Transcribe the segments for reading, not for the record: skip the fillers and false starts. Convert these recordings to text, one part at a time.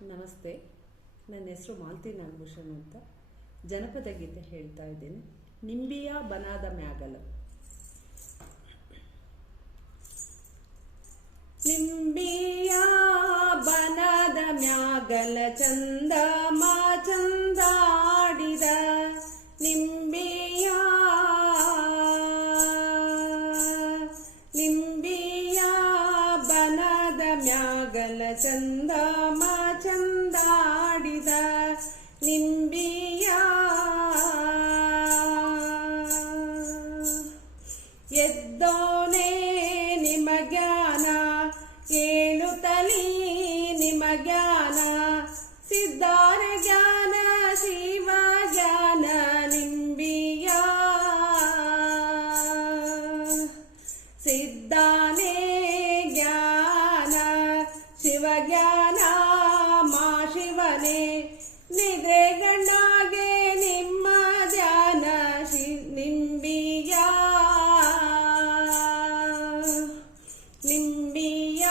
ನಮಸ್ತೆ. ನನ್ನ ಹೆಸರು ಮಾಲತಿ ನಾಗಭೂಷಣ್ ಅಂತ. ಜನಪದ ಗೀತೆ ಹೇಳ್ತಾ ಇದ್ದೀನಿ. ನಿಂಬಿಯ ಬನಾದ ಮ್ಯಾಗಲ. ನಿಂಬಿಯ ಬನದ ಮ್ಯಾಗಲ ಚಂದ ಮಾ ಚಂದಾಡಿದ ನಿಂಬಿಯ ಬನದ ಮ್ಯಾಗಲ ಚಂದ ಮಾ ಚಂದಾಡಿದ ನಿಂಬಿಯ ಎದ್ದೋನೇ ನಿಮಗ್ಯಾನ ಏಳು ತಲಿ ನಿಮಗ್ಯಾನ ಸಿದ್ಧಾರ ಜ್ಞಾನ ಶಿವ ಜ್ಞಾನ ನಿಂಬಿಯ ಸಿದ್ಧಾನೇ ಜ್ಞಾನ ಶಿವ ಜ್ಞಾನ ಮಾ ಶಿವನೇ ನಿದ್ರೆ ಗಣ್ಣಾಗೆ ನಿಮ್ಮ ಧ್ಯಾನ ನಿಂಬಿಯ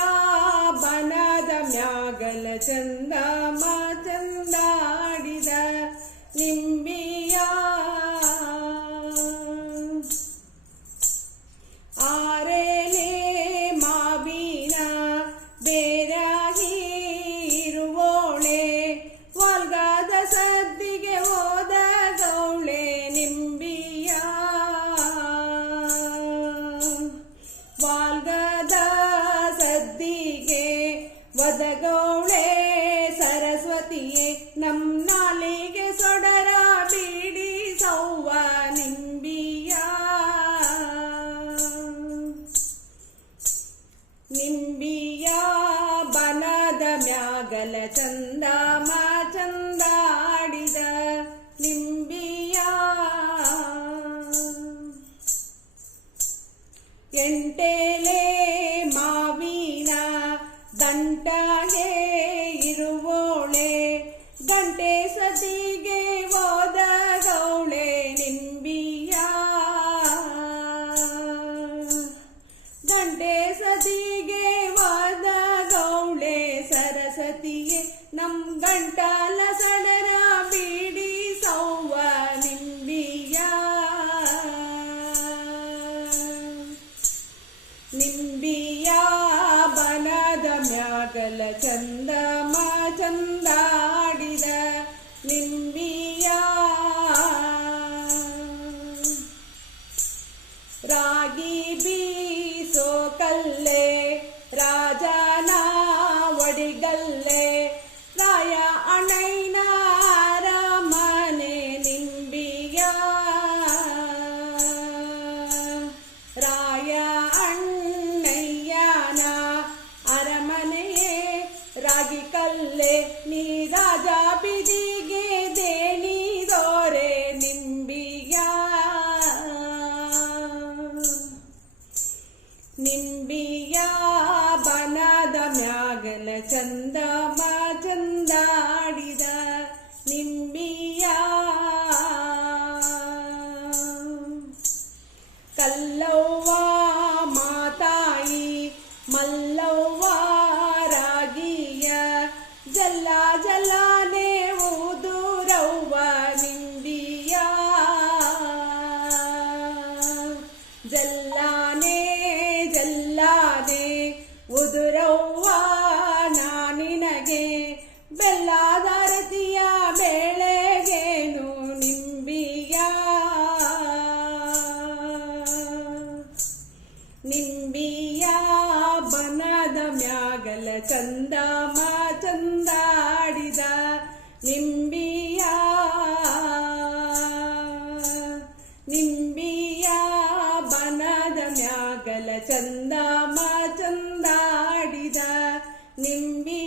ಬನದ ಮ್ಯಾಗಲ ಚಂದ ಮಾ ಚಂದಾಡಿದ ನಿಂಬಿಯ ಆರೇಲೆ ಮಾವಿನ ಬೇರಾಗಿ ಇರುವೋಳೆ ವಾಲ್ಗಾದ ಸದ್ದಿಗೆ ಹೋದ ಗೌಳೆ ನಿಂಬಿಯ ವಾಲ್ಗದ ಸದ್ದಿಗೆ ಒದಗೌಳೆ ಸರಸ್ವತಿಯೇ ನಮ್ ನಾಲಿಗೆ ಸೊಡರ ಬೀಡಿ ಸೌವ ನಿಂಬಿಯ ಬನದ ಮ್ಯಾಗಲ ಚಂದ ಮಾ ಚಂದಾಡಿದ ನಿಂಬಿಯ ಎಂಟೇಲೆ ಮಾವಿನ ದಂಟಾಗೆ ಇರುವೋಳೆ ಗಂಟೆ ಸತಿಗೆ ಹೋದ ಗೌಳೆ ನಿಂಬಿಯ ಗಂಟೆ ಸತಿಗೆ ಹೋದ ಗೌಳೆ ಸರಸ್ವತಿಯೇ ನಮ್ ಗಂಟಾಲ ಸಡರ ಬೀಡಿ ಸೌವ ನಿಂಬಿಯ ಬನದ ಮ್ಯಾಗಲ ಚಂದ ಮಾ ಚಂದಾಡಿದ ನಿಂಬಿಯ ರಾಗಿ ಬೀಸೋ ಕಲ್ಲೆ ರಾಜನ ಒಡಿಗಲ್ಲೆ ರಾಯ ಅಣ್ಣಯ್ಯನ ಅರಮನೆ ನಿಂಬಿಯ ರಾಯ ಅಣ್ಣಯ್ಯನ ಅರಮನೆಯೇ ರಾಗಿ ಕಲ್ಲೆ ನೀ ರಾಜ ಬಿದಿಗೆ ದೇಣಿದೋರೆ ನಿಂಬಿಯ ಬನದ ಮ್ಯಾಗಲ ಚಂದ ಮಾ ಚಂದಾಡಿದ ನಿಂಬಿಯ ಕಲ್ಲವ್ವ ಮಾತಾಯಿ ಮಲ್ಲವ್ವ ರಾಗಿಯ ಜಲ್ಲ ಜಲ್ಲಾನೆ ಊದುರವ್ವ ನಿಂಬಿಯ ಜಲ್ಲಾನೆ ಜಲ್ಲಾನೆ ಉದುರವ್ವ ನಾನಿನಗೆ ಬೆಲ್ಲಾದಾರತಿಯ ಬೆಳೆಗೇನು ನಿಂಬಿಯ ಬನದ ಮ್ಯಾಗಲ ಚಂದ ಮಾ ಚಂದಾಡಿದ ನಿಂಬಿಯ ಬನದ ಮ್ಯಾಗಲ ಚಂದ ಮಾ ಚಂದಾಡಿದ ನಿಂಬಿಯ